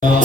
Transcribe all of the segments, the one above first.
All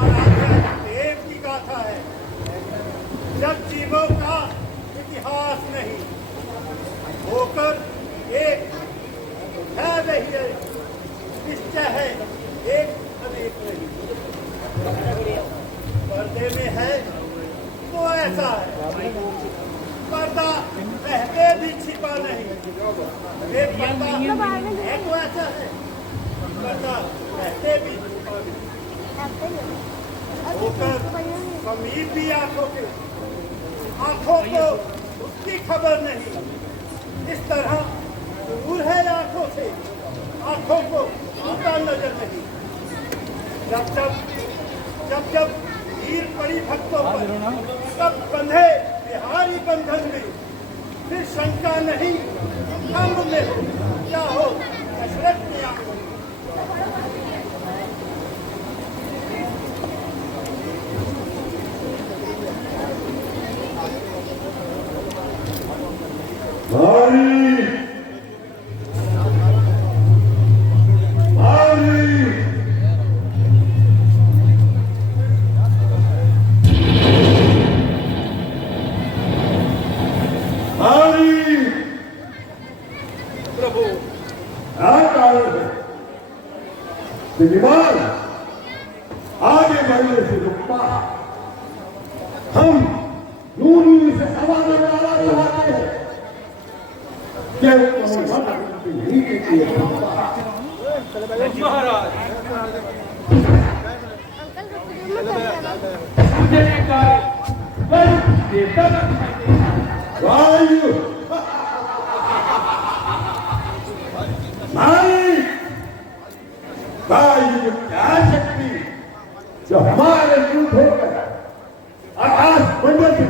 right. पर्दे में है तो ऐसा है, पर्दा रहते भी छिपा नहीं। ये पर्दा है तो ऐसा है, पर्दा रहते भी छिपा नहीं। होकर समीप भी आंखों के, आंखों को उसकी खबर नहीं। इस तरह दूर है आंखों से, आंखों को आता नजर नहीं। जब भीड़ पड़ी भक्तों पर, तब बंधे बिहारी बंधन में। फिर शंका नहीं अंग में हो, क्या हो दशरथ की आंखों में। विमान आगे बढ़ने से रुकता, हम दूरी से हवा में डाला चलाते हैं। महाराज वायु वायु क्या शक्ति जो हमारे युद्ध होकर आकाश मंडल से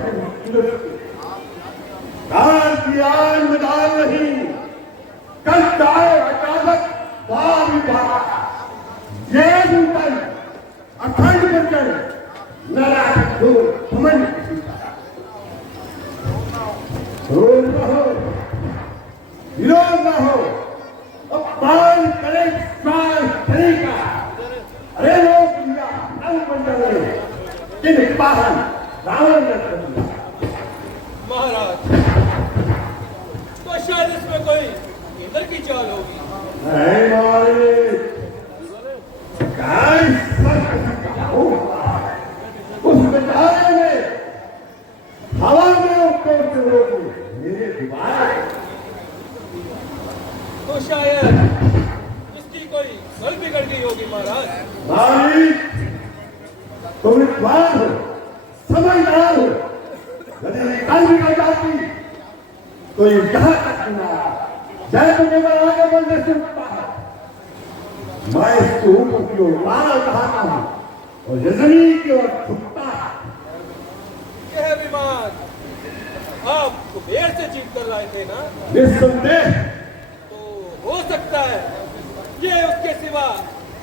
काल की आन मैदान नहीं, कल चाहे अचानक ये ऊपर अखंड बनकर नारायण को समझ रोज न हो, विरोध न हो, अपमान करे तरीका। अरे लोग मंडल किन पाहन रावण ने कर दिया। महाराज तो शायद इसमें कोई इधर की चाल होगी। नहीं मारे उस बेचारे ने हवा में ऊपर से रोक मेरे दीवार। तो शायद इसकी कोई गल बिगड़ गई होगी महाराज। मालिक तुम विद्वान हो, समझदार हो, यदि कल बिगड़ जाती तो ये जहां तक ना जय तुम्हें आगे बढ़ने से रुकता है। मैं इसको ऊपर की ओर लाना चाहता हूं और यजनी की ओर झुकता है। यह विमान आप कुबेर से जीत कर लाए थे ना? निस्संदेह। तो हो सकता है ये उसके सिवा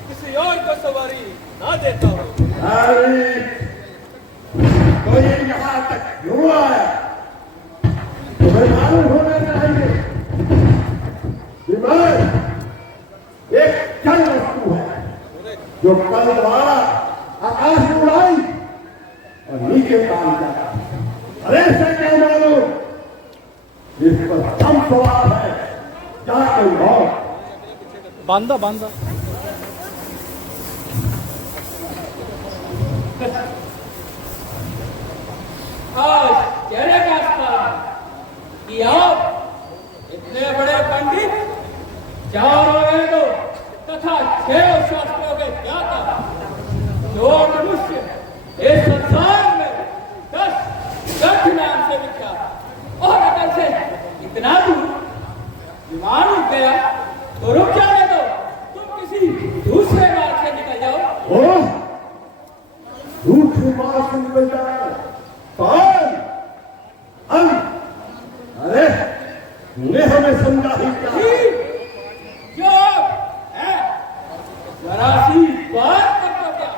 किसी और को सवारी ना देता हो। अरे तो ये यहाँ तक क्यों आया? तुम्हें मालूम होना चाहिए विमान एक चल वस्तु है जो कल द्वारा आकाश में उड़ाई और नीचे काम जाता। अरे से क्या मालूम इस पर हम सवाल है क्या कोई और बांधा बांधा आज चेहरे का स्थान कि आप इतने बड़े पंडित, 4 वेदों तथा 6 शास्त्रों के ज्ञाता, जो मनुष्य इस संसार में 10 नाम से विख्यात और अगर से इतना दूर विमान रुक गया तो रुक जाने दो, तुम किसी दूसरे मार्ग से निकल जाओ। दूसरे मार्ग से निकल जाए कौन? हम। अरे तूने हमें समझा ही क्या? जो है जरा सी बात करते क्या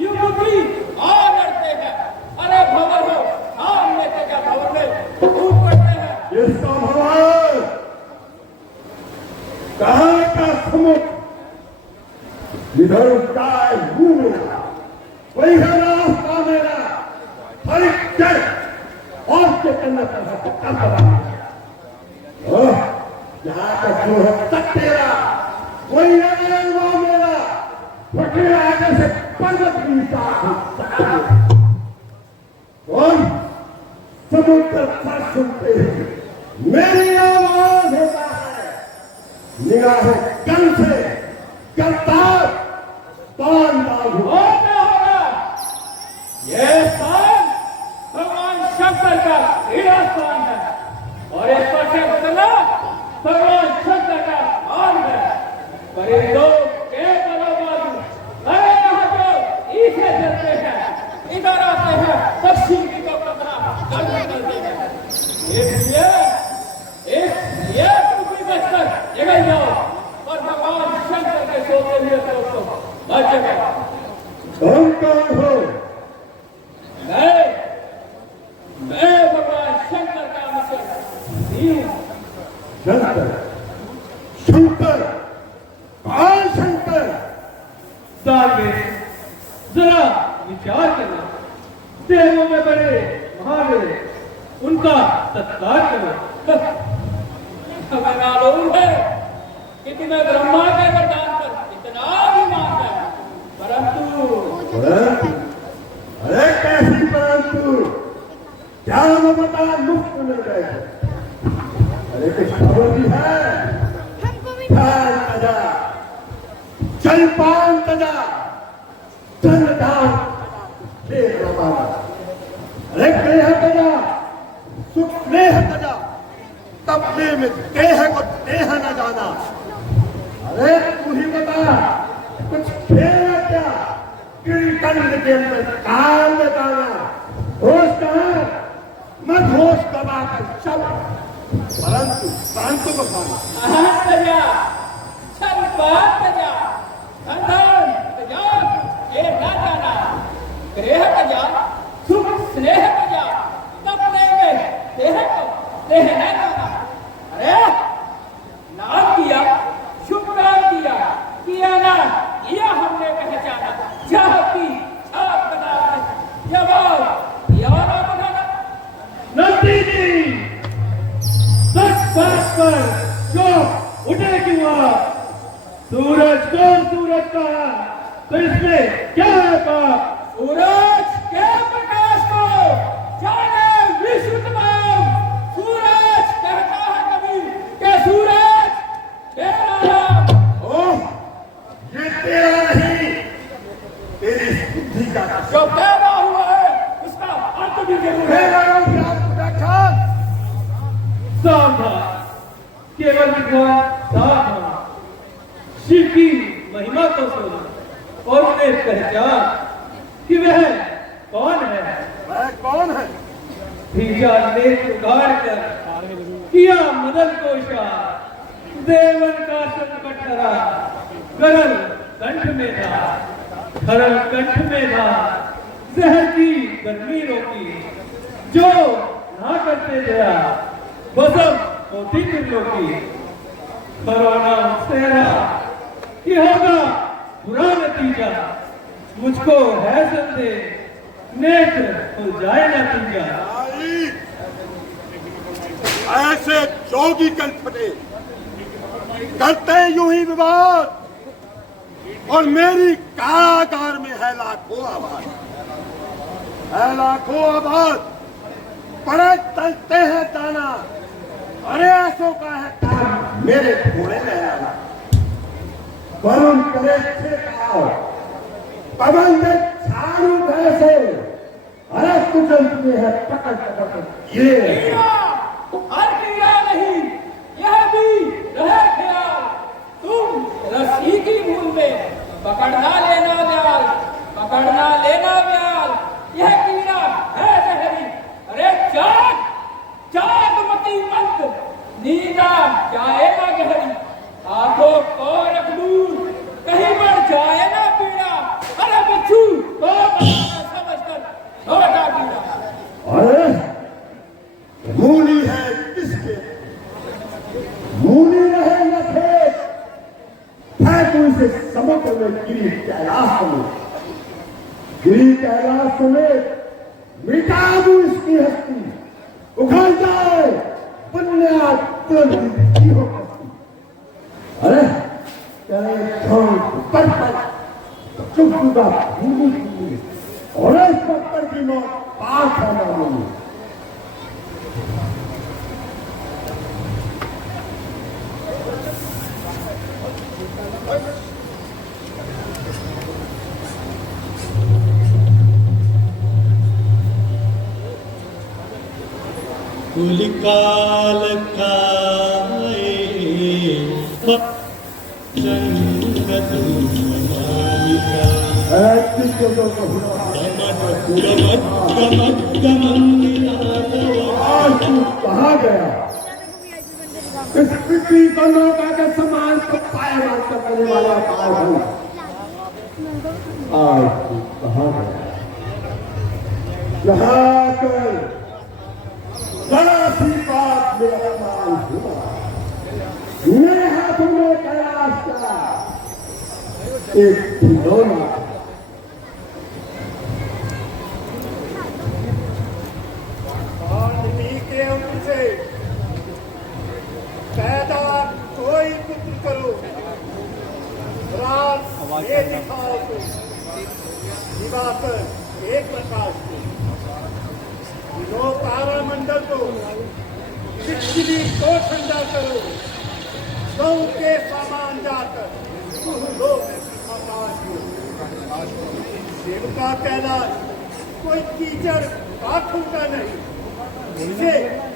यूं बुद्धि और लड़ते हैं। अरे भवर हो सामने के क्या भवर में ऊपरते हैं। इसका भगवान कहाँ का समुख इधर उठता है मुंह मेरा, वही है रास्ता मेरा। परिचय और चेतन यहाँ तक जो है तक तेरा, वही है मेरा। वकील आगे से पर्वत की साथ झुककर सर सुनते ही मेरी आवाज होता है, निगाहें कल से करतार पान दाग और क्या होगा? ये स्थान भगवान शंकर का क्रीड़ा स्थान है और इस पर से उतरना भगवान शंकर का मान है। पर इन दो के बराबर अरे यहाँ जो ईसे चलते हैं, इधर आते हैं, दक्षिण की को कतरा करते हैं। इसलिए टूपी बचकर जगह जाओ और भगवान शंकर के सोते हुए दोस्तों बच गए। तुम कौन हो? मैं भगवान शंकर का मित्र हूँ। शंकर, शंकर, कौन शंकर? सामने जरा विचार करना, देवों में बड़े महादेव, उनका सत्कार करो। हमें मालूम है कि तुम्हें ब्रह्मा के वरदान पर इतना अभिमान है, परंतु अरे कैसी परंतु? क्या मैं बता मुफ्त में गए? अरे कुछ खबर भी है? खान तजा, जलपान तजा, चंद्रदान देख रमाना। अरे देह तजा, सुख स्नेह तजा, तपने में देह को देह न जाना। अरे तू ही बता, कुछ खेल क्या? कीर्तन के अंदर काल बताना, होश कहाँ? मत होश गवा कर चल। परंतु परंतु बताना सुख स्नेह तजा, तपने में देह को देह न जाना। अरे नाम किया, शुभ नाम किया ना किया हमने पहचाना। चाहती छाप बनाना, जवाब यारा बनाना। नंदी जी, सच बात पर चौप उठे क्यों आप? सूरज कौन सूरज का, तो इसमें क्या है बात? सूरज के प्रकाश को जाने विश्व तमाम। सूरज कहता है कभी कि सूरज तेरा नाम। ओह, ये तेरा नहीं, तेरी बुद्धि का जो पैदा हुआ है उसका अंत भी जरूर है। व्याख्यान सावधान, केवल विद्वान सावधान, शिव की महिमा को सुनो और उन्हें पहचान कि वह कौन है। वह कौन है? भीजा नेत्र उगाड़ कर किया मदन को इशारा, देवन का संकट हरा, करल कंठ में था, खरल कंठ में था, जहर की गर्मी रोकी, जो ना करते गया बसम होती त्रिलोकी। कोरोना सेना कि होगा बुरा नतीजा, मुझको है संदेह, नेत्र खुल जाए नतीजा। ऐसे जोगी कल फटे, करते यूं ही विवाद, और मेरी कारागार में है लाखों आबाद, है लाखों आबाद, पड़े तलते हैं दाना। अरे ऐसो का है काम मेरे घोड़े में आना। वरुण करे से खाओ, पवन में झाड़ू भैंसे, अरे कुचलती है पकड़ पकड़ ये। हर क्रिया नहीं, यह भी रहे ख्याल। तुम रस्सी की भूल में पकड़ना लेना व्याल, पकड़ना लेना व्याल। यह कीड़ा है जहरी। अरे जाग जाग मती मंद, नींदा जाएगा गहरी। आंखों को रख दूर, कहीं बढ़ जाए ना पीड़ा। अरे बिच्छू तो समझकर छोटा पीड़ा। अरे मूली है किसके? मूली रहे न थे, फेंकू इसे समुद्र में गिरी कैलाश में, गिरी कैलाश में मिटा दूं इसकी हस्ती, उखड़ जाए पुण्या तुरंत की हो हस्ती। अरे चले छोड़ पर चुप चुका भूमि और इस पत्थर की मौत पास है ना बोली। कुल काल काए संगत मालिका ऐसी चीजों को आज तू कहाँ गया? इस पृथ्वी को नौका के समान को पाए मारकर करने वाला पाए बना। आज तू कहाँ गया? यहाँ कर जरा सी बात मेरा मान हुआ। मेरे हाथों में कैलाश का एक खिलौना के उनसे पैदा कोई पुत्र करो, रात ये दिखाओ तो दिवाकर एक प्रकाश को, लो तारामंडल को, पृथ्वी को ठंडा करो, सौ के सामान जाकर लो आकाश को। देवता कैलाश कोई कीचड़ काठों का नहीं, इसे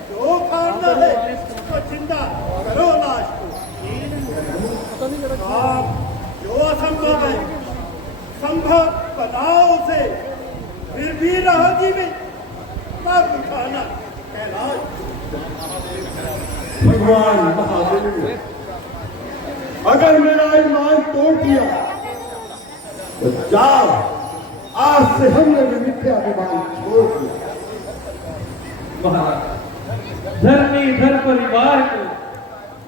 जो खाना है तो जिंदा करो लाश को। आप जो असंभव है संभव बनाओ उसे, फिर भी रहोगी में कब उठाना कैलाश। भगवान महादेव अगर मेरा ईमान तोड़ दिया तो जाओ, आज से हमने भी मिथ्या अभिमान छोड़ दिया। महाराज धरनी धर परिवार को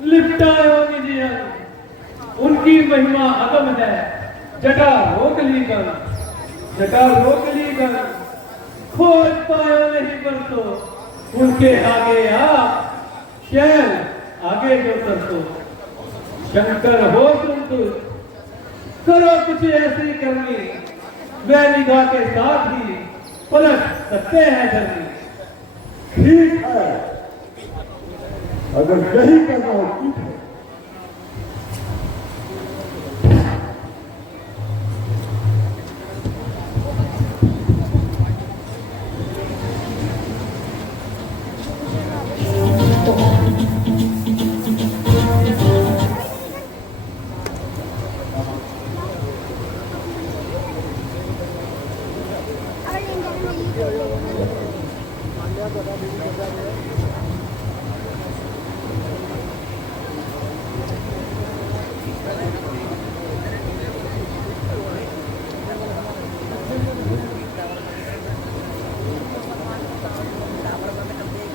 लिपटायो निजी अंग, उनकी महिमा अगम है, जटा रोक ली कर, खोज पायो नहीं पर तो उनके आगे आप शैल आगे जो तरसो। शंकर हो तुम तो करो कुछ ऐसी करनी, वह निगाह के साथ ही पलट सकते हैं धरनी। ठीक है, अगर यही करना हो ठीक है।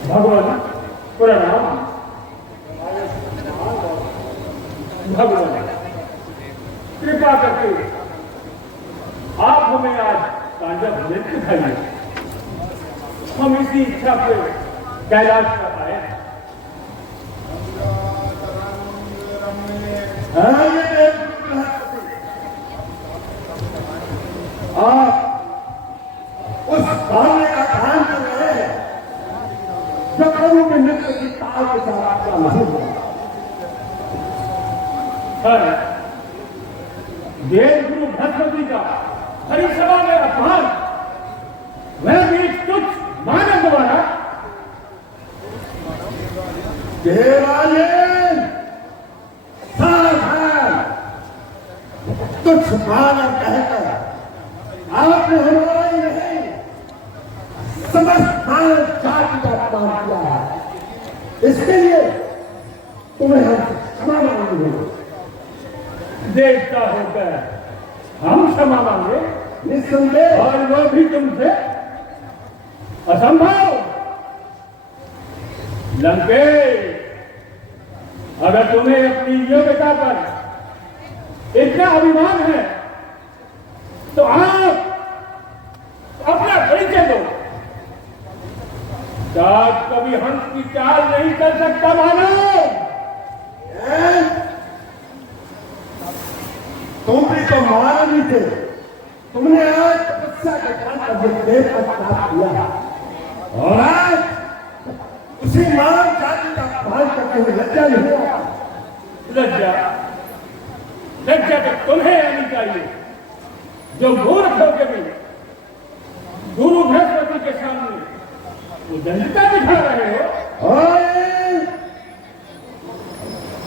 भगवान प्रणाम। भगवान कृपा करके आप हमें आज ताजा भोजन दिखाइए। हम इसी इच्छा पे कैलाश पर आए हैं। आप उस भावने का ध्यान कर रहे हैं जो करों में नृत्य की ताल के साथ आपका नहीं हुआ। देव गुरु बृहस्पति का हरि सभा में अपमान, वह भी तुच्छ मानव द्वारा सावधान, तुच्छ मानव कहकर आपने हमारा ही नहीं समस्त मानव जाति का अपमान किया है। इसके लिए तुम्हें हम क्षमा मांगेंगे। देवता होकर हम क्षमा मांगे निस्संदेह, और वो भी तुमसे असंभव। लंकेश, अगर तुम्हें अपनी योग्यता पर इतना अभिमान है तो आप अपना परिचय दो। साथ कभी हंस की चाल नहीं कर सकता मानो। तुम भी तो मानव ही थे। तुमने आज तपस्या के कारण देव का प्राप्त किया, और आज उसी मानव जाति का अपमान करते हुए लज्जा नहीं हुआ। लज्जा तो तुम्हें आनी चाहिए, जो मूर्ख होकर भी गुरु बृहस्पति के सामने वो दंडता दिखा रहे हो। और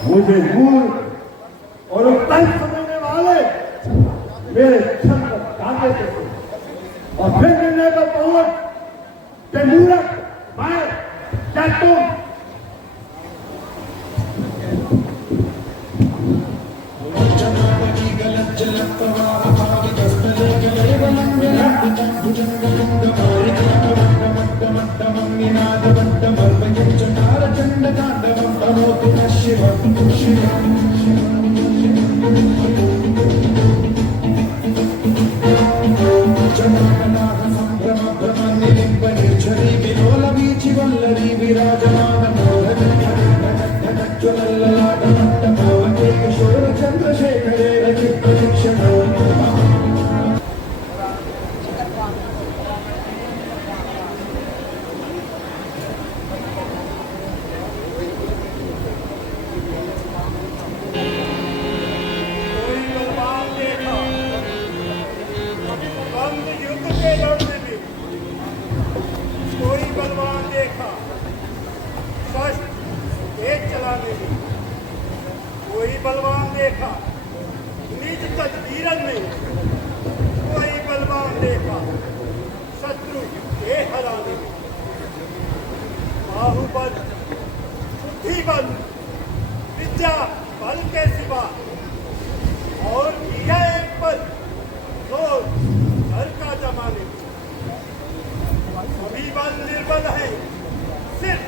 मुझे मूर्ख और उपलब्ध समझने वाले मेरे क्षण पर काटे थे और फिर निर्णय पर पहुंच के मूर्ख मैं क्या तुम कोई बलवान देखा बंद युद्ध के लड़ने में, कोई बलवान देखा शस्त्र तेज चलाने में, कोई बलवान देखा निज तदबीरन में, कोई बलवान देखा शत्रु के हराने में। बाहुबल बुद्धि बल विद्या बल के सिवा और किया एक बल तो घर का जमाने में। सभी बल निर्बल है, सिर्फ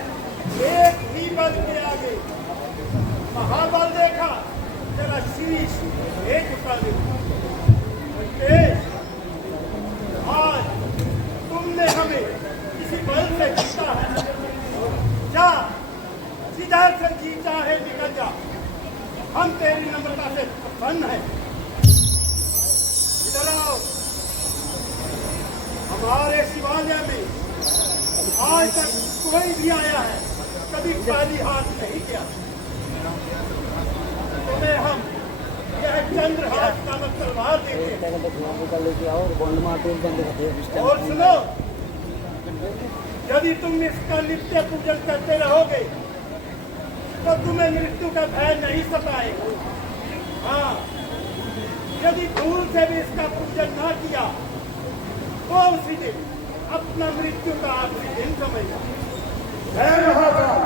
एक ही बल के आगे महाबल देखा जरा शीश एक उठाने में। आज तुमने हमें किसी बल से जीता है, जा जिधर से जीता है निकल जा, हम तेरी नम्रता से प्रसन्न है। इधर आओ, हमारे शिवालय में आज तक कोई भी आया है कभी खाली हाथ नहीं गया। तुम्हें हम यह चंद्रहास नामक तलवार देंगे। और सुनो, यदि तुम इसका नित्य पूजन करते रहोगे तो तुम्हें मृत्यु का भय नहीं सताएगा। हाँ, यदि भूल से भी इसका पूजन ना किया तो उसी दिन अपना मृत्यु का आखिरी दिन समझना। जय महाकाल,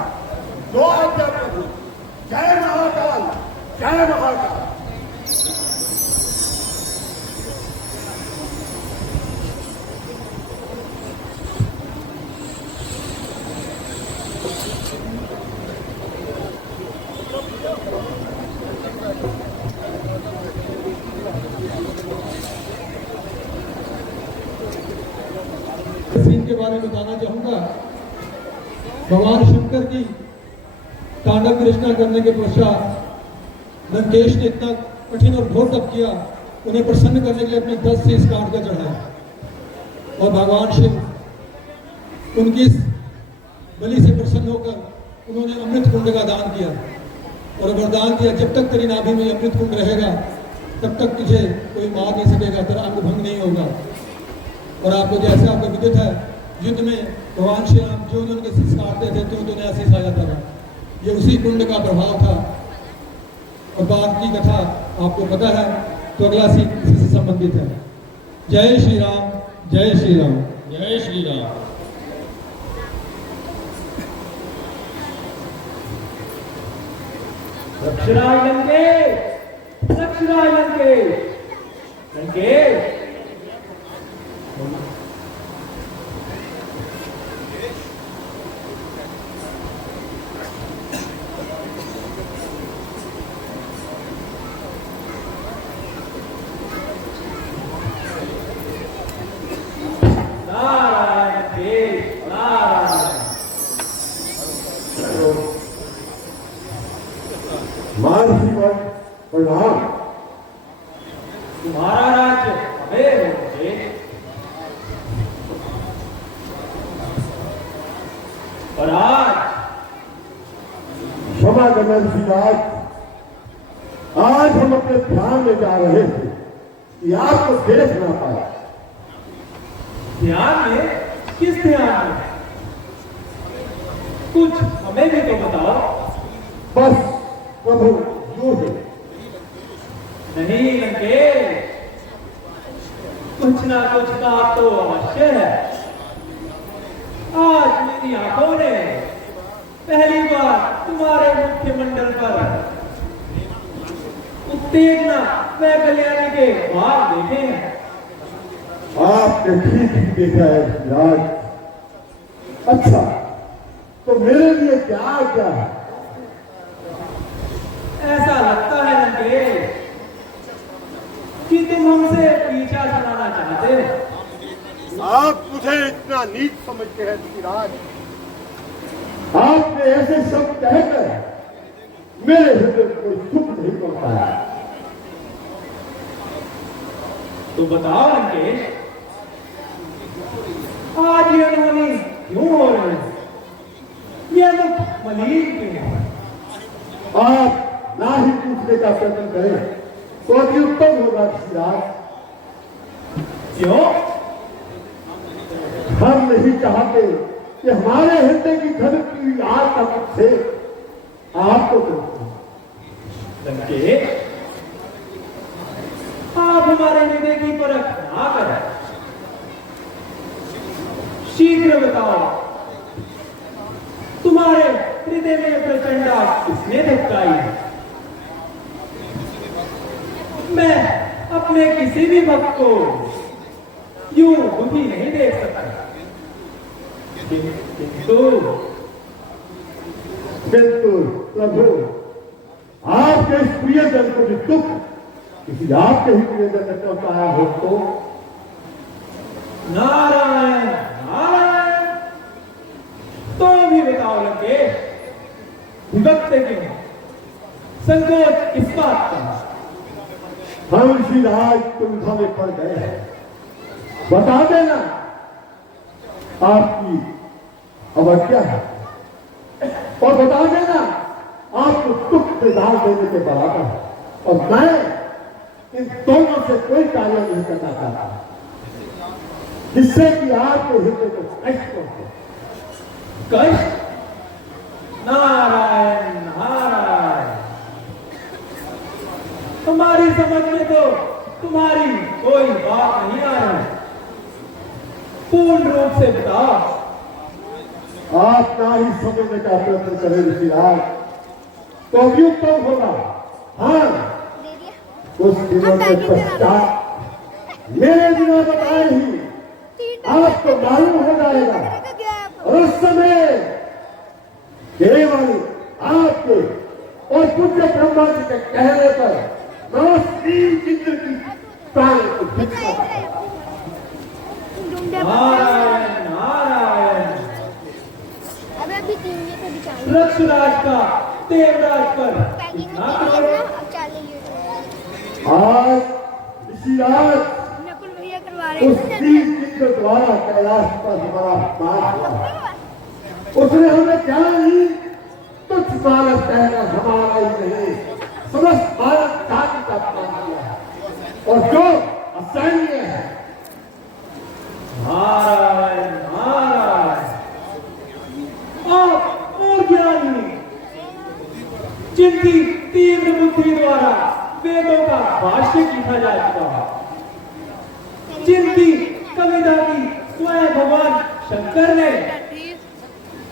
दो आज्ञा प्रभु। जय महाकाल, जय महाकाल। सीन के बारे में बताना चाहूंगा। भगवान शंकर की तांडव की रचना करने के पश्चात लंकेश ने इतना कठिन और घोर तप किया, उन्हें प्रसन्न करने के लिए अपने 10 शीश काट कर चढ़ाया और भगवान शिव उनकी इस बलि से प्रसन्न होकर उन्होंने अमृत कुंड का दान किया और वरदान दिया, जब तक तेरी नाभि में अमृत कुंड रहेगा तब तक तुझे कोई मार नहीं सकेगा, तेरा अंग भंग नहीं होगा। और आपको जैसे आपको विदित है, युद्ध में भगवान श्री राम जो उनके शीश काटते थे तो उन्हें शीश आ जाता था। ये उसी कुंड का प्रभाव था। और बात की कथा आपको पता है, तो अगला सीन इसी से संबंधित है। जय श्री राम, जय श्री राम, जय श्री राम। दक्षिणाय लंके, दक्षिणाय लंके, लंके। नारायण देव, नारायण। महर्षि पर प्रणाम। तुम्हारा राज्य हमें होने दे। पर आज क्षमा करना ऋषिराज, आज हम अपने ध्यान में जा रहे थे कि आपको देख ना पाए। ध्यान में? किस ध्यान में? कुछ हमें भी तो बताओ। बस प्रभु यूं ही। नहीं लंकेश, कुछ ना कुछ बात तो अवश्य है। आज मेरी आंखों ने पहली बार तुम्हारे मुख्यमंडल पर उत्तेजना व कल्याणी के भाव देखे हैं। आपने ठीक ही देखा है राज। अच्छा, तो मेरे लिए क्या क्या है? ऐसा लगता है लंकेश कि तुम हमसे पीछा छुड़ाना चाहते हो। आप मुझे इतना नीच समझते हैं सिराज। आपने ऐसे शब्द कहकर मेरे हृदय को सुख नहीं पहुंचाया। तो बताओ लंकेश, आज ये अनहोनी क्यों हो रही है? ये मुख मलिन क्यों है? आप ना ही पूछने का प्रयत्न करें तो अति उत्तम होगा सिराज। क्यों? हम नहीं चाहते कि हमारे हृदय की धड़कती आग का मुख से आपको करते। लंकेश, आप हमारे हृदय की परख ना करें। शीघ्र बताओ, तुम्हारे हृदय में प्रचंड आग किसने धधकाई है? मैं अपने किसी भी भक्त को यूं दुखी नहीं देख सकता। किंतु प्रभु, आपके इस प्रियजन को भी दुख किसी आपके ही प्रियजन ने पहुंचाया हो तो? नारायण नारायण, तो भी बताओ लंकेश, भुगतते क्यों? संकोच किस बात का? हम इसी राज तुमसा में पड़ गए हैं। बता देना आपकी अवज्ञा है और बता देना आपको दुख से डाल देने के बराबर है। और मैं इन दोनों से कोई कार्य नहीं करना चाहता जिससे कि आपके हृदय को कष्ट पहुंचे। कष्ट? नारायण नारायण, तुम्हारी समझ में तो तुम्हारी कोई बात नहीं आ रही। पूर्ण रूप से बताओ। आप ना ही समझने का प्रयत्न करें ऋषिराज तो अभी उत्तम होगा। हाँ, कुछ दिनों के पश्चात मेरे बिना बताए ही आपको मालूम हो जाएगा और उस समय केवल आपके और पूज्य ब्रह्मा जी के कहने पर मैं उस तीन इंद्र की प्राण को भिक्षा करता हूं। नारायण नारायण, लक्ष्मराज का देवराज पर इतना क्रोध? आज ऋषिराज उस तीन इंद्र द्वारा कैलाश पर हमारा नाश हुआ। उसने हमें क्या नहीं तुच्छ मानस कहना हमारा ही नहीं समस्त भारत जाति का अपमान किया है और जो असहनीय है। नारायण नारायण, और ज्ञानी जिनकी तीव्र बुद्धि द्वारा वेदों का भाष्य लिखा जा चुका है, जिनकी कविता की स्वयं भगवान शंकर ने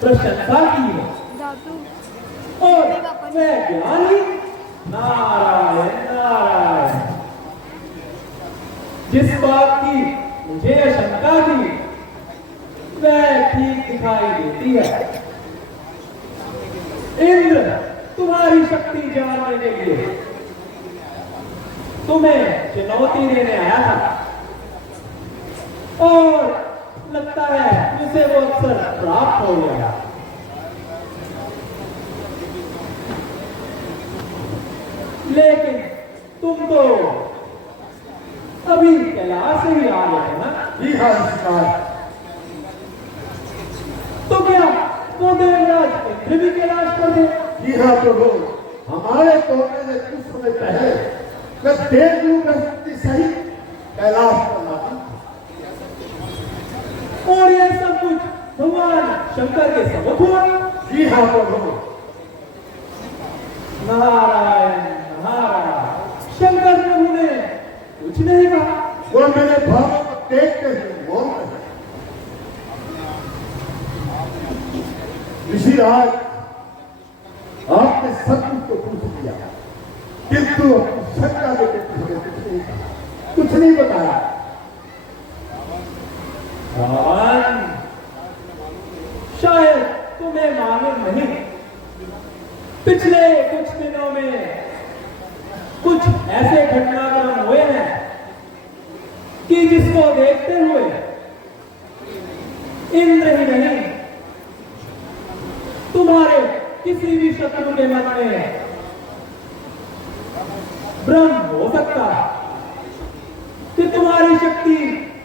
प्रशंसा की है, और वह ज्ञानी नारायण नारायण जिस बात की मुझे शंका थी वह ठीक दिखाई देती है। इंद्र तुम्हारी शक्ति जानने के लिए तुम्हें चुनौती देने आया था और लगता है उसे वो अवसर प्राप्त हो गया। लेकिन तुम तो अभी कैलाश से ही आ गए ना? जी हाँ ऋषिराज। तो क्या वो देवराज इंद्र भी कैलाश पर थे? जी हाँ प्रभु, हमारे तोड़ने ने कुछ समय पहले मैं देवदूत सही कैलाश पर लाती और यह सब कुछ भगवान शंकर के सबक हुआ। जी हाँ प्रभु। नारायण नारायण। शंकर प्रभु ने कुछ नहीं कहा। वो मेरे भावों को देखते हुए बोल रहे। ऋषिराज, आपने सब कुछ तो पूछ लिया, किंतु अपनी शंका लेकर हमें कुछ नहीं बताया। रावण, शायद तुम्हें मालूम नहीं, पिछले कुछ दिनों में कुछ ऐसे घटनाक्रम हुए हैं कि जिसको देखते हुए इंद्र ही नहीं, तुम्हारे किसी भी शत्रु के मन में भ्रम हो सकता कि तुम्हारी शक्ति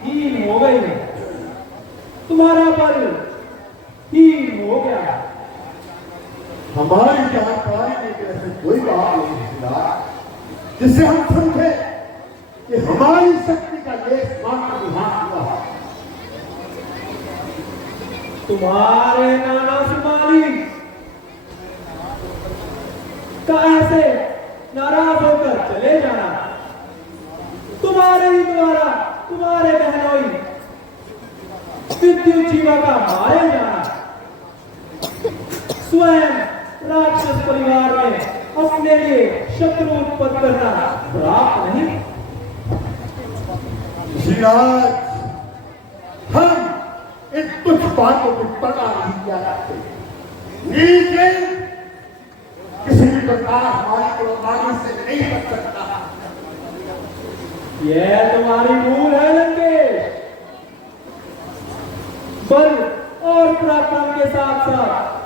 हीन हो गई, तुम्हारा बल हीन हो गया। हमारी जानकारी में ऐसे कोई बात नहीं जिससे हम समझे कि हमारी शक्ति का लेस मात्र विभाग हुआ। तुम्हारे नाना सुमाली का ऐसे नाराज होकर चले जाना, तुम्हारे ही द्वारा तुम्हारे बहनोई विद्युत जीवा का मारे जाना, स्वयं राक्षस परिवार में अपने लिए शत्रु उत्पन्न करना प्राप्त नहीं। श्रीराज, हम इन कुछ बातों को पता नहीं किया करते, लेकिन किसी भी प्रकार हमारी कुर्बानी से नहीं बच सकता। यह तुम्हारी भूल है लंकेश। बल और पराक्रम के साथ साथ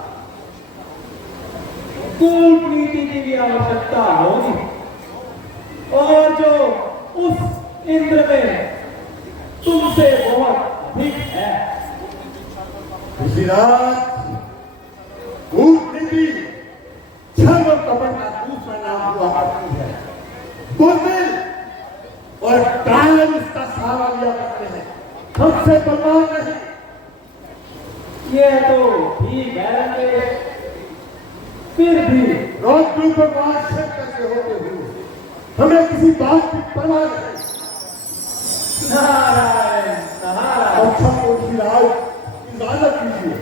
कूटनीति की भी आवश्यकता होगी, और जो उस इंद्र में तुमसे बहुत अधिक है। ऋषिराज, कूटनीति छल और कपट का दूसरा नाम हुआ करती है। बुज़दिल और कायल इसका सहारा लिया करते हैं, हमसे बलवान नहीं। यह तो ठीक है, फिर भी रौद्र भगवान शंकर से होते हुए हमें किसी बात की परवाह नहीं। नारायण नारायण। अच्छा तो ऋषिराज, इजाजत कीजिए।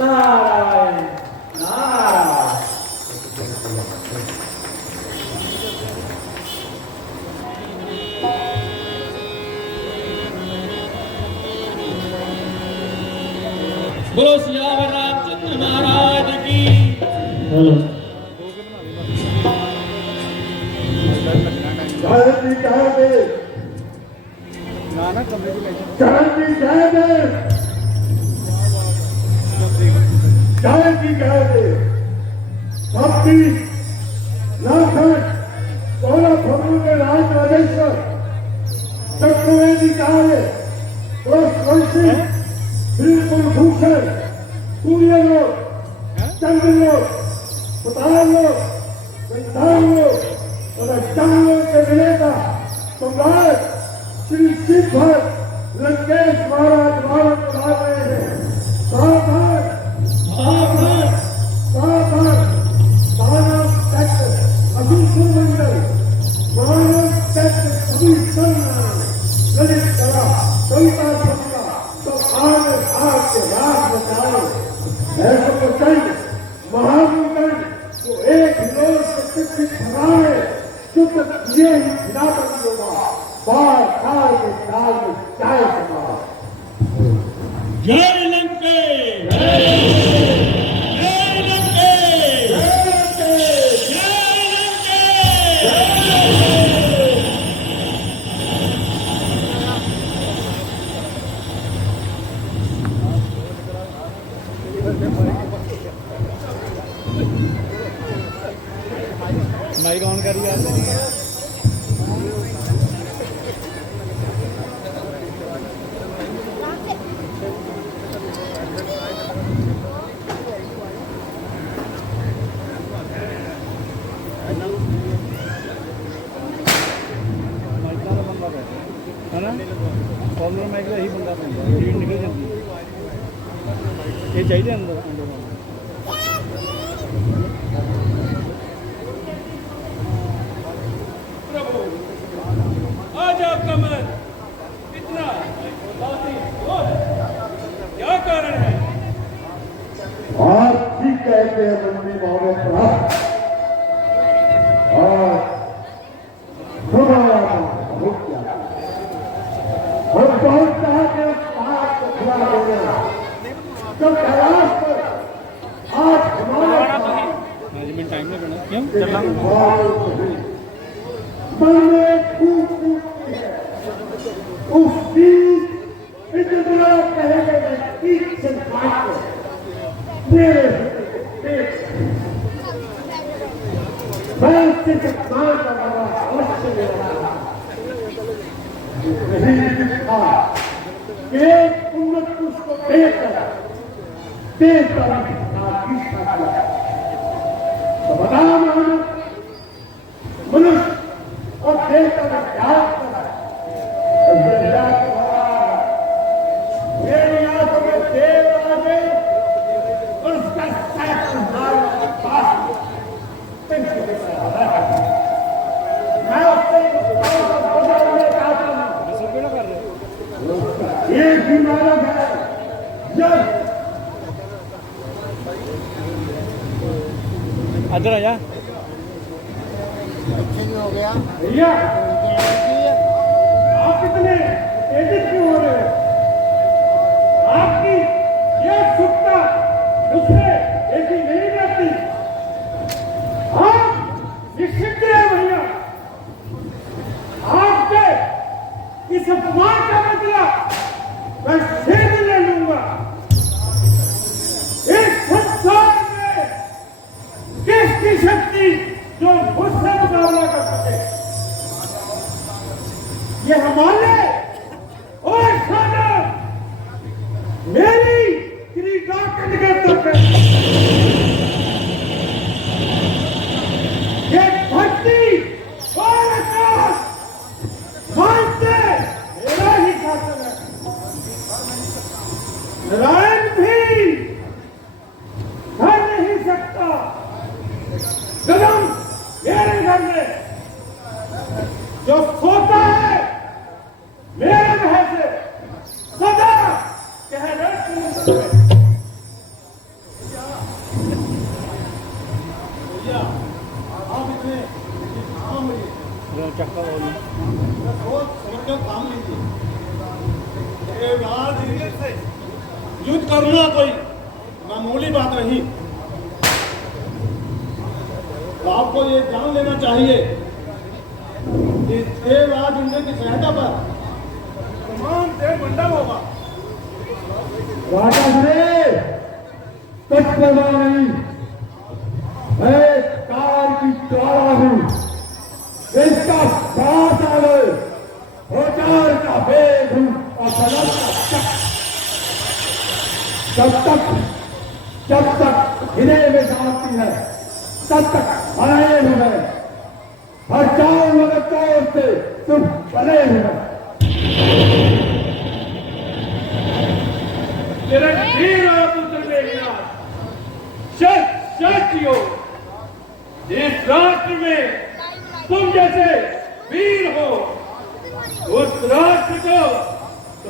नारायण नारायण। बोलो सियावर रामचंद्र महाराज की। जय जी जय देव, नाना कमरे को लेकर जय जी जय देव, जय जी जय देव। भक्ति लाखन सोलह भवनों के राज राजेश्वर चक्रवेदी कार्य वंशी श्री कुलभूषण सूर्य लोक, चंद्र लोक, पताल लोक, वैधान लोक तथा जंगलों के विजेता सम्राट श्री शिवभक्त लंकेश महाराज भारत बना रहे हैं। सावधान सावधान सावधान। मानव तत्व अभिषेक मंडल, मानव तत्व अभिषेक ललित कला कविता सत्ता तो आज के राज बचाओ। ऐसा प्रचंड महाभूखंड को एक हिलोर से भगाए शुद्ध ये ही खिलाफत होगा। बार काल के काल में चाय समा। जय लंकेश, जय लंकेश, जय लंकेश। माइक ऑन करिए आप। है ना, कॉलर माइक का ही बंदा पैंदा, रीड निकल जाती है। ये चाहिए अंदर अंदर में। प्रभु आज आपका मन इतना उदासीन क्यों है? क्या कारण है? और ठीक कहते हैं मंदिर मोहम्मद साहब और सुबह बहुत क्या और बहुत चाहते हैं पाप को खुला देना जब कैलाश पर आज हमारा मैनेजमेंट टाइम में करना क्यों मन में खूब फूटती है उसकी इतना कहेंगे मैं ठीक से बात को मेरे मैं सिर्फ मान का बड़ा अवश्य ले रहा नहीं दिखा एक उन्नत पुरुष को देखकर देखकर तो बता मनुष्य और देखकर ध्यान कर मेरी आंखों में देव आ गए और उसका मैं उससे चाहता हूँ एक ही मानव है जब अदर आया भैया आप कितने तेजित क्यों हो रहे हो आपकी ये सुखता उससे ऐसी नहीं रहती आप निश्चित है भैया आपके इस अपमान का बदला मैं शीघ्र ले लूंगा इस संसार में किसकी शक्ति जो मुझसे मुकाबला कर सके ये हमारे और सादा मेरी किरीटाकंड के तक ये धरती और आकाश मानते मेरा ही शासन है नारायण भी कर नहीं सकता कदम मेरे घर में जो सोता है मेरे भय से सदा कह रहे आप इतने काम चक्का वाली काम लीजिए से युद्ध करना कोई मामूली बात नहीं तो आपको ये जान लेना चाहिए कि देवराज इंद्र की सहायता पर तमाम देव मंडल होगा राजा कुछ परवाह नहीं मैं कार की काला हूं इसका साथ आवे होचार का भेद हूं और सलम का चक जब तक हिरे में जाती है तब तक बनाए हुए हर चार मगर तौर से तुम बने हुए तेरा वीर पुत्र देखना सच सच हो इस राष्ट्र में तुम जैसे वीर हो उस राष्ट्र को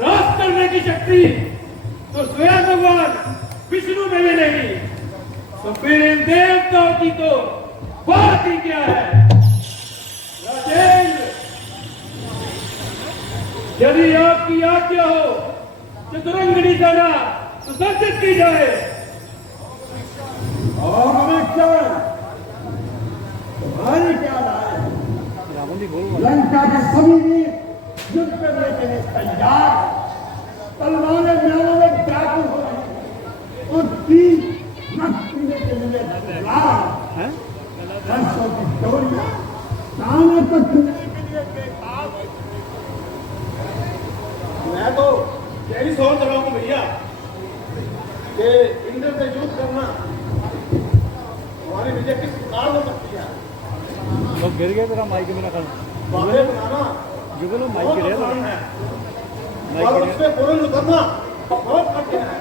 राज करने की शक्ति तो स्वयं भगवान विष्णु में भी नहीं तो फिर इन देवताओं की तो बात ही क्या है राजेंद्र यदि आपकी आज्ञा हो चतुरंगनी जाना तो संचित की जाए और अमेश्वर तुम्हारी क्या राय है रावण जी बोल लंका के सभी वीर युद्ध करने के लिए तैयार तलवारें म्यानों में व्याकुल हो रही और तीर रक्त पीने के लिए तैयार हैं वर्षों की डोरियां दानों को छूने के लिए बेताब है। मैं तो यही सोच रहा हूँ भैया कि इंद्र से युद्ध करना हमारी विजय किस प्रकार हो सकती है लोग गिर गए तेरा माइक में रखा बातें बनाना जुगल माइक बहुत गिरे आसान है माइक और गिरे उससे पूर्ण करना बहुत कठिन है।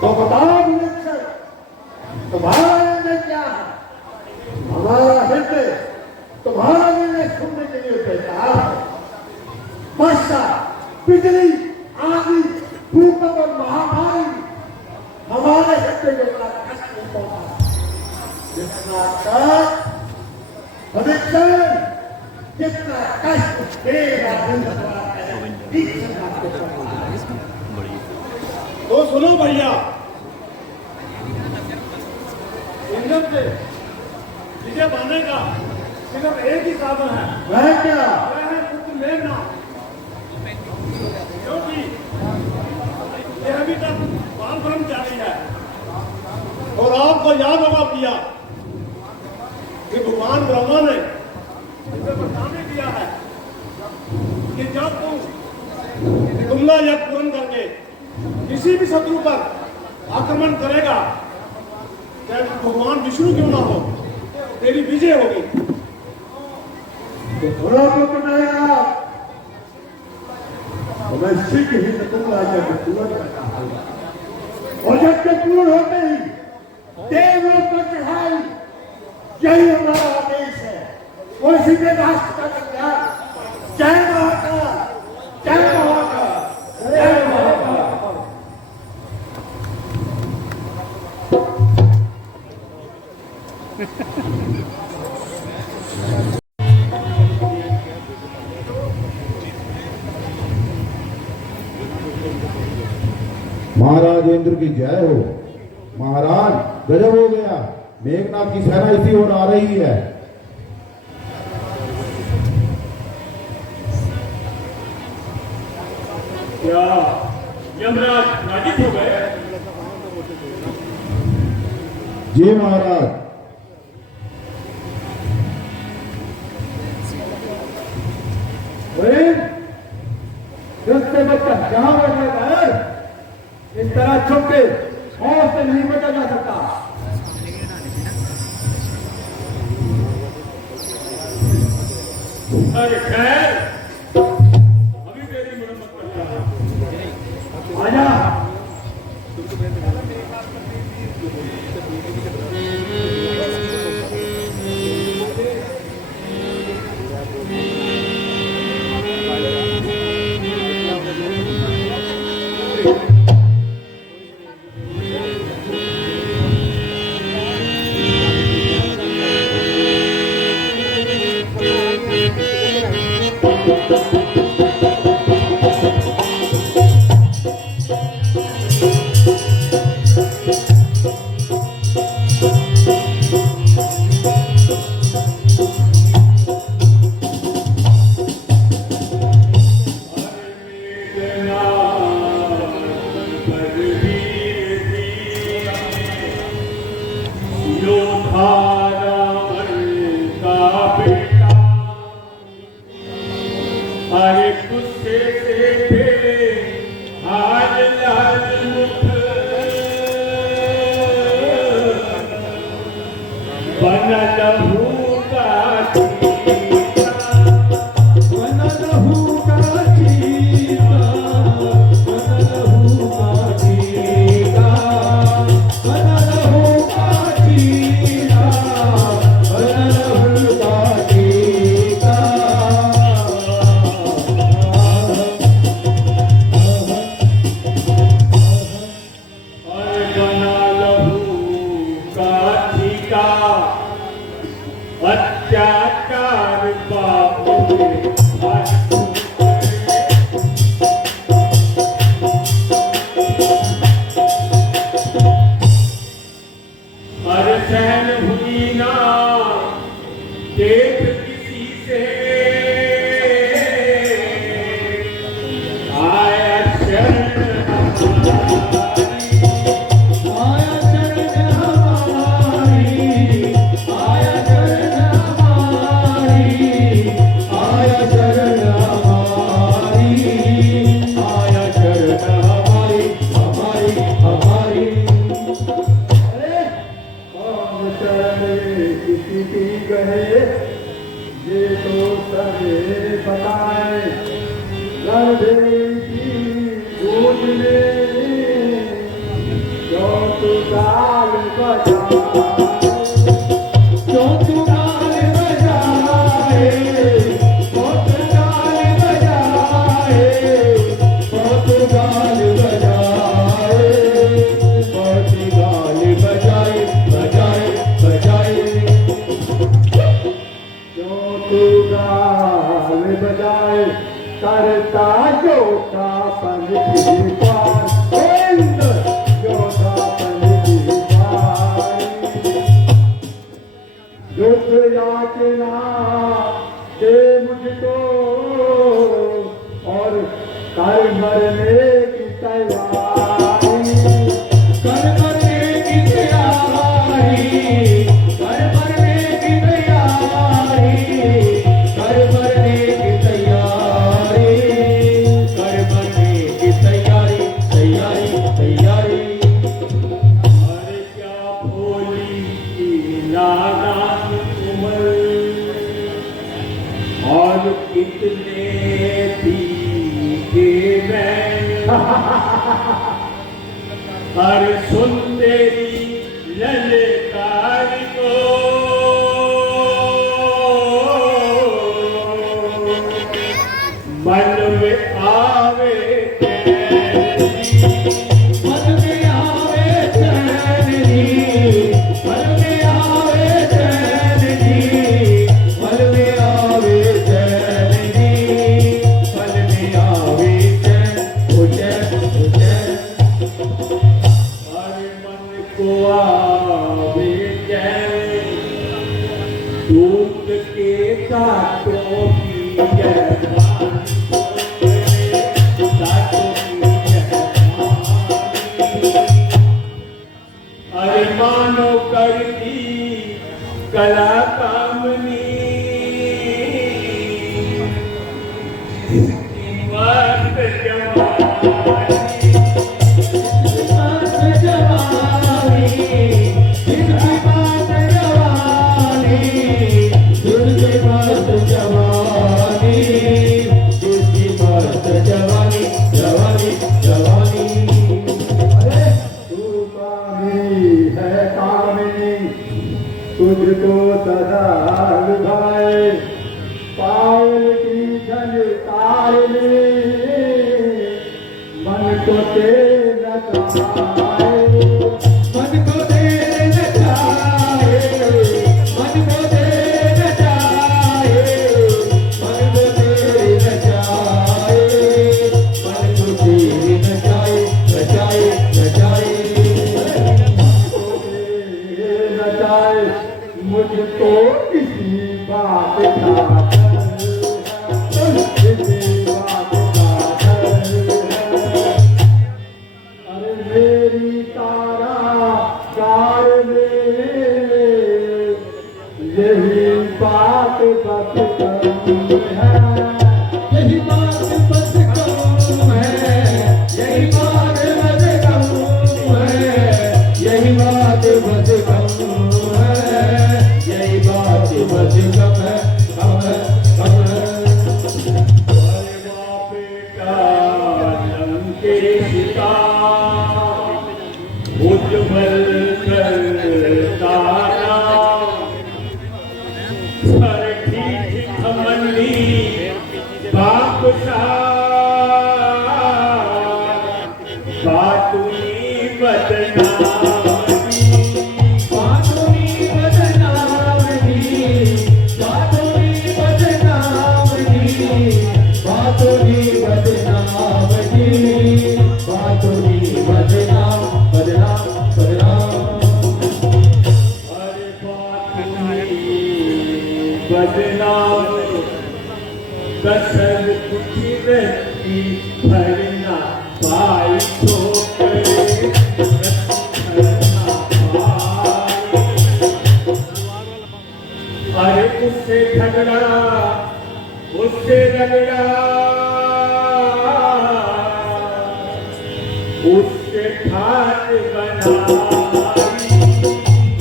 तो बताओ मिनिस्टर, तुम्हारा निर्णय क्या है? हमारा हृदय तुम्हारा निर्णय सुनने के लिए तैयार है। वर्षा, बिजली, आंधी, भूकंप और महामारी हमारे हृदय को बड़ा कष्ट नहीं पहुंचा, जितना कष्ट भविष्य, जितना कष्ट तेरा तो सुनो भैया, इंजन से विजय पाने का सिर्फ एक ही साधन है, वह क्या? वह है पुत्र मेघना। क्योंकि यह अभी तक बाल ब्रह्मचारी है। और आपको याद होगा भैया कि भगवान ब्रह्मा ने इसे बताने दिया है कि जब तुमला यज्ञ पूर्ण करके किसी भी शत्रु पर आक्रमण करेगा, चाहे भगवान विष्णु क्यों ना हो, तेरी विजय होगी। तो थोड़ा तो बनाएगा, हमें शीघ्र ही तुमला यज्ञ पूर्ण करना होगा। और यज्ञ पूर्ण होते ही देवों को चढ़ाई, यही हमारा आदेश है। और इसी के राष्ट्र का कल्याण। जय महाकाल, जय महाकाल, जय महाकाल। महाराज इंद्र की जय हो। महाराज गजब हो गया, मेघनाथ की सेना इसी ओर आ रही है। क्या यमराज राजी हो गए? जी महाराज। से बचकर जहां बैठा है, इस तरह छुप के मौत से नहीं बचा जा सकता। अरे खैर, अभी तेरी मरम्मत करता हूं। आजा। अरे गुस्से से थे आज लाल मुख, बना लहू का चीता, बना लहू का चीता, बना लहू का चीता, बना लहू का चीता, बना लहू का चीता। और बना लहू का चीता, अत्याचार बापू और सहन हुई ना देख किसी से, आया शरण आया शरण हमारी, आया शरण हमारी, आया शरण हमारी, आया शरण हमारी, हमारी हमारी। कौन चले किसी की कहे, ये तो सभी बताए। लड़े की गूंज में ताल बजाए, जो तू ताल बजाए, बहुत ताल बजाए, बहुत ताल बजाए, बहुत ताल बजाए, बजाए बजाए, जो तू ताल बजाए करता जोता पन की पार, जोता पन की पार, दुख याचना दे मुझको और कर मरने की तैयारी, कर मरने की तैयारी, कर मरने की तैयारी, कर मरने की तैयारी, कर मरने की तैयारी, तैयारी तैयारी। अरे क्या भोली की नादान उम्र, और कितने तीखे मैल, अरे सुन तेरी ललकार को, मन में आवे मन में आवे चैन जी, मन में आवे चैन जी, मन में आवे चैन जी, मन में आवे चैन, ओ चैन, ओ चैन। अरे मन को आवे चैन, दूध के कांटों की जैसान, कांटों की जैसान। अरे मानो कर दी कला कामनी, इसकी मस्त जवानी, मस्त जवानी, जिनकी बात जवानी, जिनकी बात जवानी, जिनकी बात जवानी, जवानी जवानी। अरे तू कामिनी है कामिनी, तुझको सदा लुभाए, पायल की झनकार में मन को तेरे नचाए, मन को तेरे नचाए, मन को तेरे नचाए, मन को तेरे नचाए, मन को तेरे नचाए, नचाए नचाए, नचाए मुझको किसी बात का किसी बात का अरे मेरी तारा कार में यही बात बस कम है, यही बात बस कम है, यही बात बस कम है, यही बात बस कम है, यही बात बस कम है, कम है, कम है। अरे बाप बेटा लंकेश का उज्ज्वल करता नाम, सर ठीक थमली बातुनी बदनामी, बातुनी बदनामी, बातुनी बदनामी, बातुनी बदनामी, बातुनी बदनाम, बदनाम, बदनाम। अरे बातुनी बदनाम कसर दुखी रहती भरना पाई ठोकर, अरे उससे झगड़ा उससे रगड़ा उससे ठाट बनाई,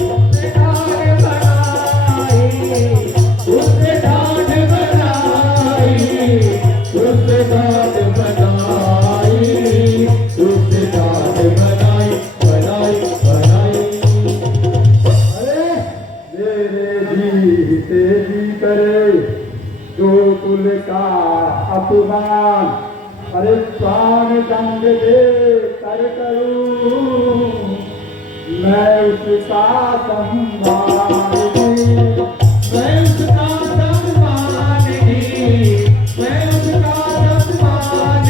उससे ठाट बनाई, उससे ठाट बनाई, उससे ठाट बनाई, उससे ठाट बनाई, बनाई, बनाई। पर करूं मैं उसका सम्मान मैं उसका सम्मान मैं उसका सम्मान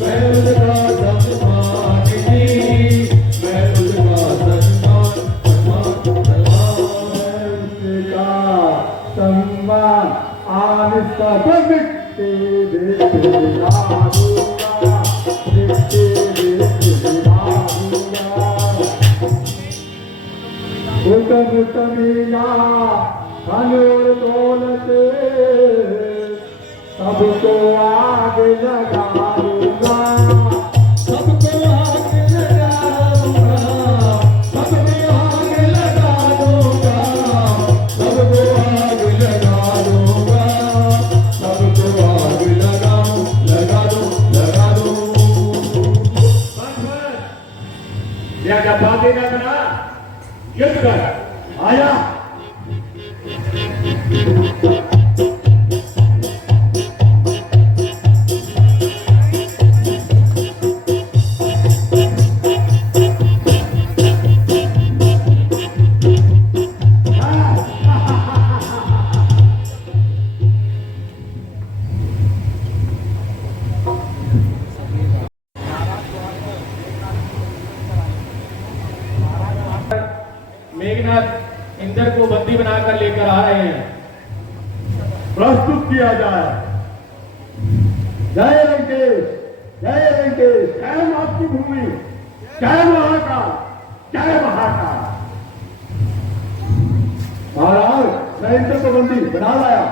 मैं उसका सम्मान मैं उसका सम्मान आन सब तमीना धनोर दौलत सबको आग लगा दूंगा सबको आग लगा दूंगा सबको आग लगा दूंगा सबको आग लगा दूंगा सबको आग लगा दो ज्यादा बातें ना करा युद्ध कर आया मेघनाथ इंद्र को बंदी बनाकर लेकर आ रहे हैं प्रस्तुत किया जाए। जय लंकेश, जय लंकेश, जय आपकी भूमि, जय महाकाल, जय महाकाल। महाराज मैं इंद्र को बंदी बना लाया।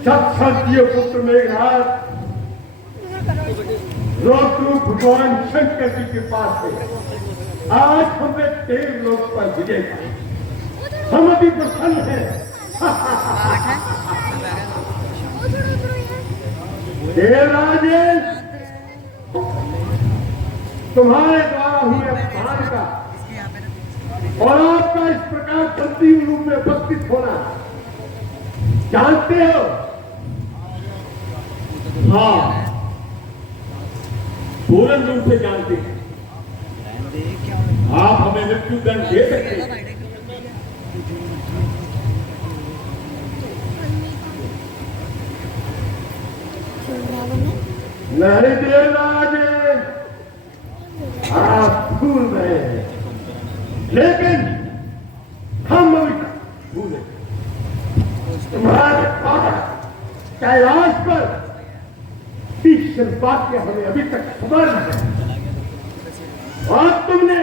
क्षत्रिय पुत्र मेघनाथ लोकरूप भगवान शंकर जी के पास है। आज हमने 13 लोक पर विजय पाई। हम अभी प्रसन्न हैं। देवराज तुम्हारे द्वारा हुए अपमान का और आपका इस प्रकार बंदी रूप में उपस्थित होना जानते हो? हाँ पूर्ण रूप से जानते हैं। आप हमें मृत्यु दंड दे सकते हैं। नहीं देवराज, आप भूल रहे हैं, लेकिन हम अभी तक भूले। तुम्हारे पास कैलाश पर तीक्ष्ण वाक्य हमें अभी तक स्मरण है और तुमने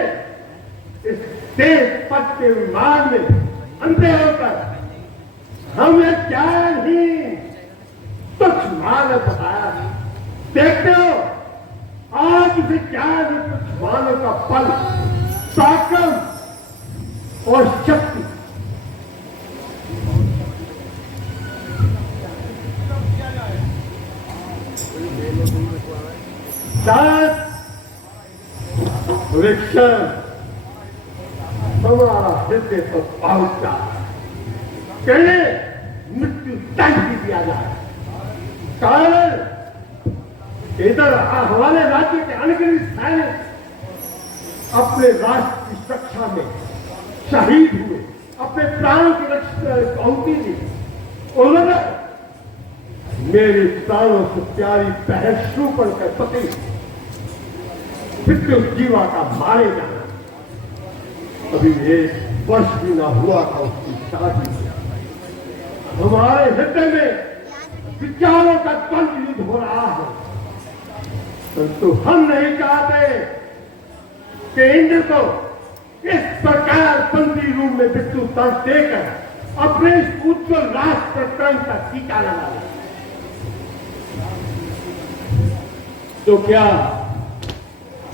इस देश पद के मार्ग में अंधे होकर हमें क्या ही तुच्छ मानव बताया। देखते हो आज इसे क्या तुच्छ मानव का पल, ताकत और शक्ति वृक्षण हमारा हृदय पर पहुंचा चले मृत्यु दंड भी दिया जाए। कारण इधर हमारे राज्य के अनगिनत सैनिक अपने राष्ट्र की सुरक्षा में शहीद हुए, अपने प्राणों की रक्षा आहुति दी। उन्होंने मेरे प्राणों से प्यारी बहन शूपण के पति पितृ जीवा का मारे जाना। अभी 1 वर्ष भी ना हुआ था उसकी शादी। हमारे हृदय में विचारों का द्वंद्व युद्ध हो रहा है, परंतु हम नहीं चाहते कि इंद्र को इस प्रकार बंदी रूप में मृत्यु दंड देकर अपने इस उज्ज्वल राष्ट्र क्रम का टीका लगा। तो क्या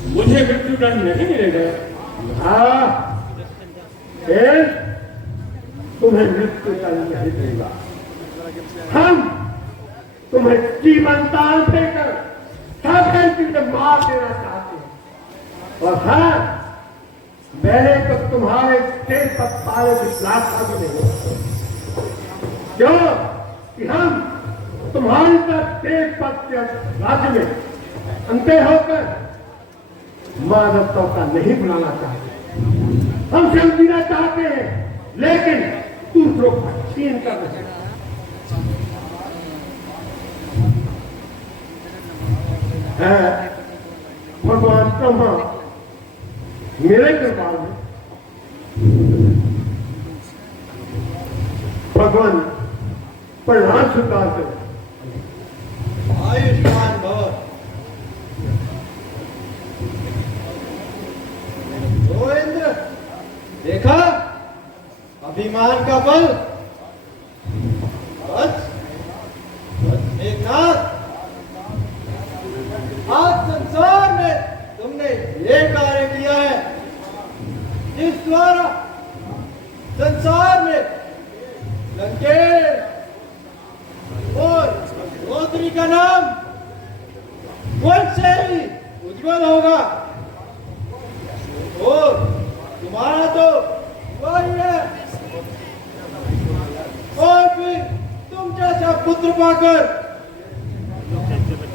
मुझे मृत्यु दंड नहीं मिलेगा? हाँ, फिर तुम्हें मृत्यु दंड नहीं देगा। हम तुम्हें जीवन दान देकर मार देना चाहते हैं। और हाँ, मैंने तो तुम्हारे देश पर पाले विश्वास भी नहीं, क्यों कि हम तुम्हारी तरह देश भक्त राज्य में अंते होकर मानवता का नहीं बनाना चाहते। हम सिर्फ जीना चाहते हैं, लेकिन दूसरों का छीन कर रहे हैं। भगवान ब्रह्मा मेरे दरबार में भगवान परिणाम स्वीकार करें। आयुष्मान भव। ओ इंद्र, देखा अभिमान का बल। बस मेघनाथ, आज संसार में तुमने ये कार्य किया है जिस द्वारा संसार में लंकेश और गोत्री का नाम वंश से ही उज्जवल होगा। और तुम्हारा तो वही है। और फिर तुम जैसा पुत्र पाकर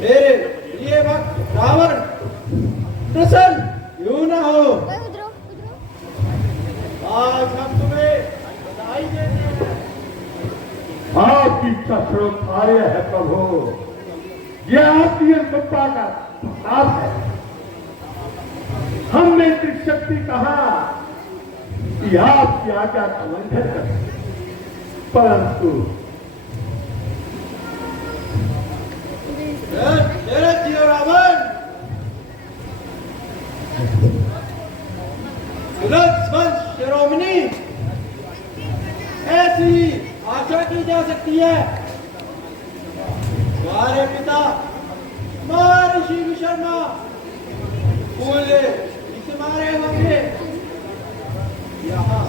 मेरे प्रिय भक्त रावण प्रसन्न क्यों न हो। आज हम तुम्हें बधाई देते हैं। आपकी इच्छा स्रोत कार्य है प्रभु, यह आपकी कृपा का प्रताप है। हमने त्रिशक्ति कहा कि आपकी आज्ञा का उल्लंघन कर, परंतु जियो रावण, वंश शिरोमणि, ऐसी आशा की जा सकती है तुम्हारे पिता महर्षि विशर्मा बोले इसे मारे होंगे। यहाँ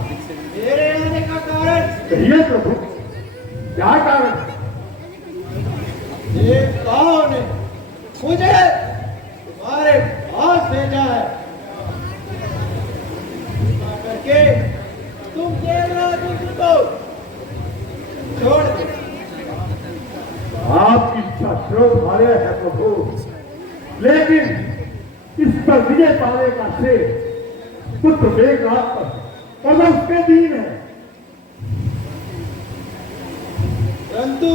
मेरे आने का कारण कहिए प्रभु, क्या कारण? देवताओं ने मुझे तुम्हारे पास भेजा है करके तुम देवराज इंद्र को छोड़ दो। आपकी इच्छा स्रोत कार्य है प्रभु, लेकिन इस पर विजय पाने का श्रेय पुत्र मेघनाथ पर और उसके दीन है। परंतु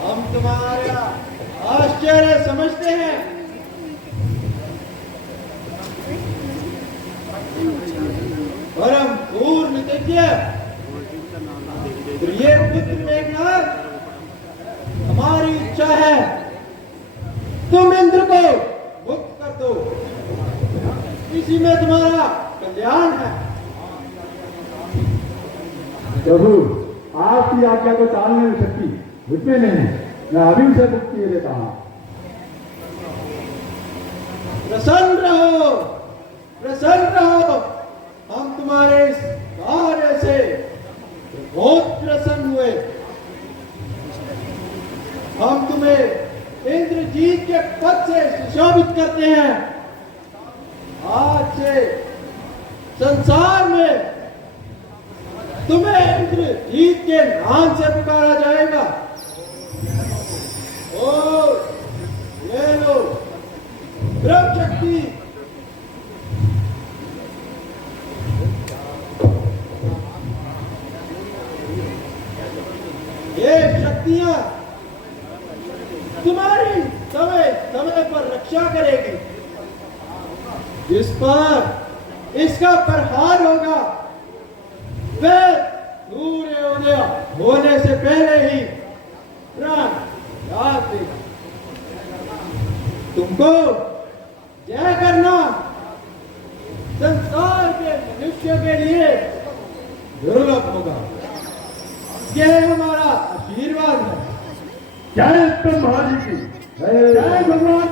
हम तुम्हारा आश्चर्य समझते हैं। परम पूर्ण यज्ञ प्रिय पुत्र मेघनाथ, हमारी इच्छा है तुम इंद्र को मुक्त कर दो। इसी में तुम्हारा कल्याण है। प्रभु, आपकी आज्ञा को टालने में शक्ति मुझमें नहीं, मैं अभी उसे मुक्त किए देता हूं। प्रसन्न रहो, प्रसन्न रहो। हम तुम्हारे इस कार्य से बहुत प्रसन्न हुए। हम तुम्हें इंद्रजीत के पद से सुशोभित करते हैं। आज से संसार में तुम्हें इंद्रजीत के नाम से पुकारा जाएगा। ओ ये लो ब्रह्म शक्ति। ये शक्तियां तुम्हारी समय समय पर रक्षा करेगी। जिस पर इसका प्रहार होगा वह सूर्योदय होने से पहले ही प्राण त्याग देगा। तुमको जय करना संसार के मनुष्य के लिए दुर्लभ होगा। यह हमारा आशीर्वाद है। जय ब्रह्मा जी की, जय भगवान